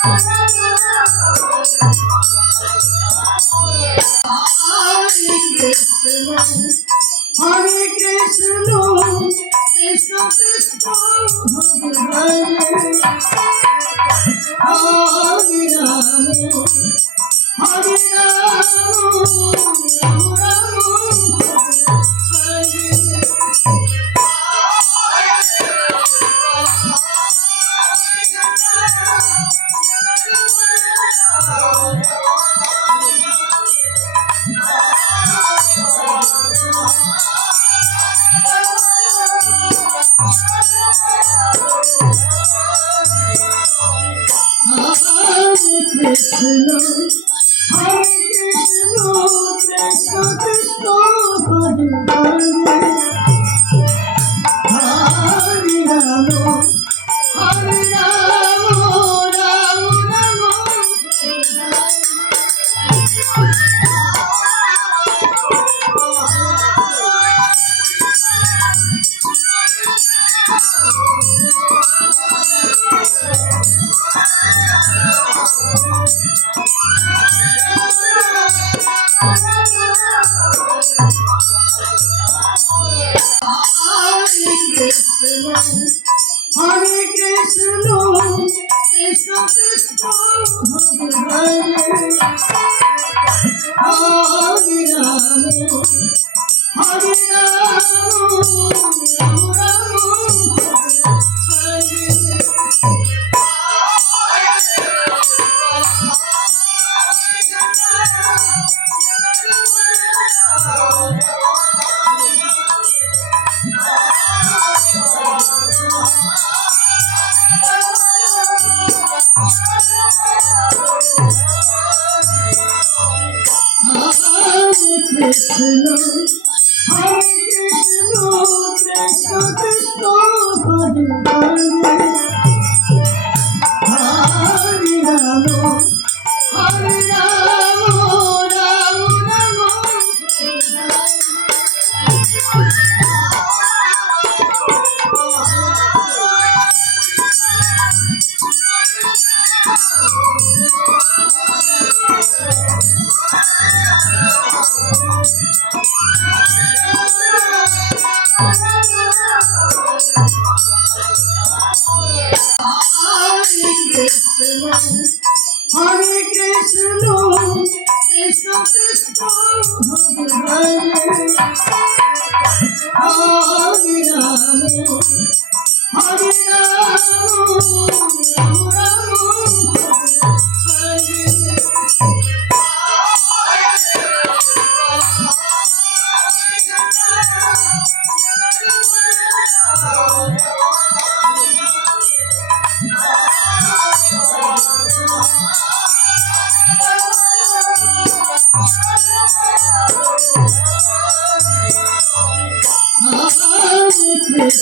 Hare Krishna, It's. Thank you.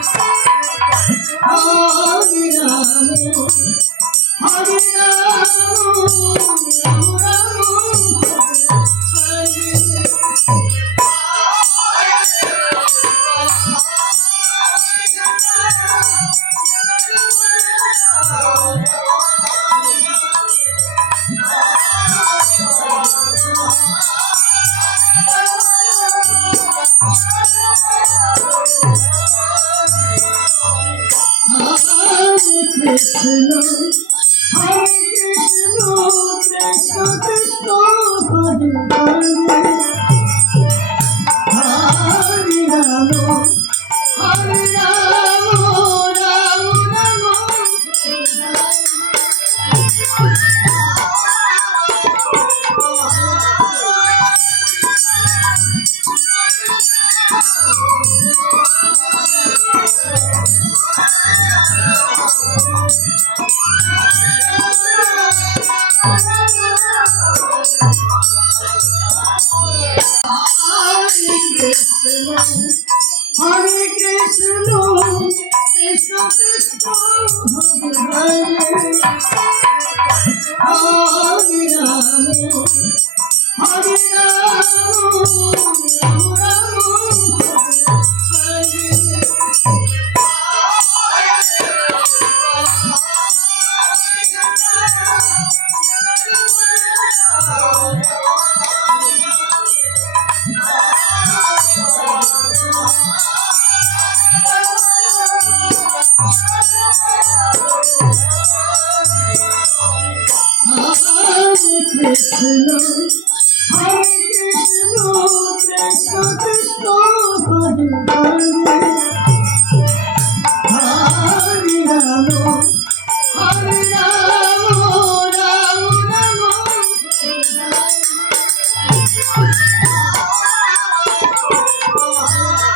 Thank you. Oh,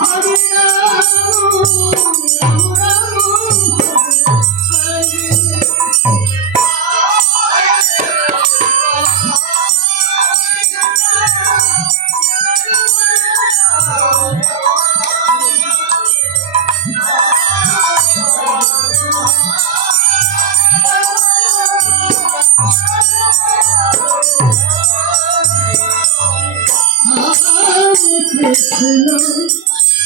Krishna.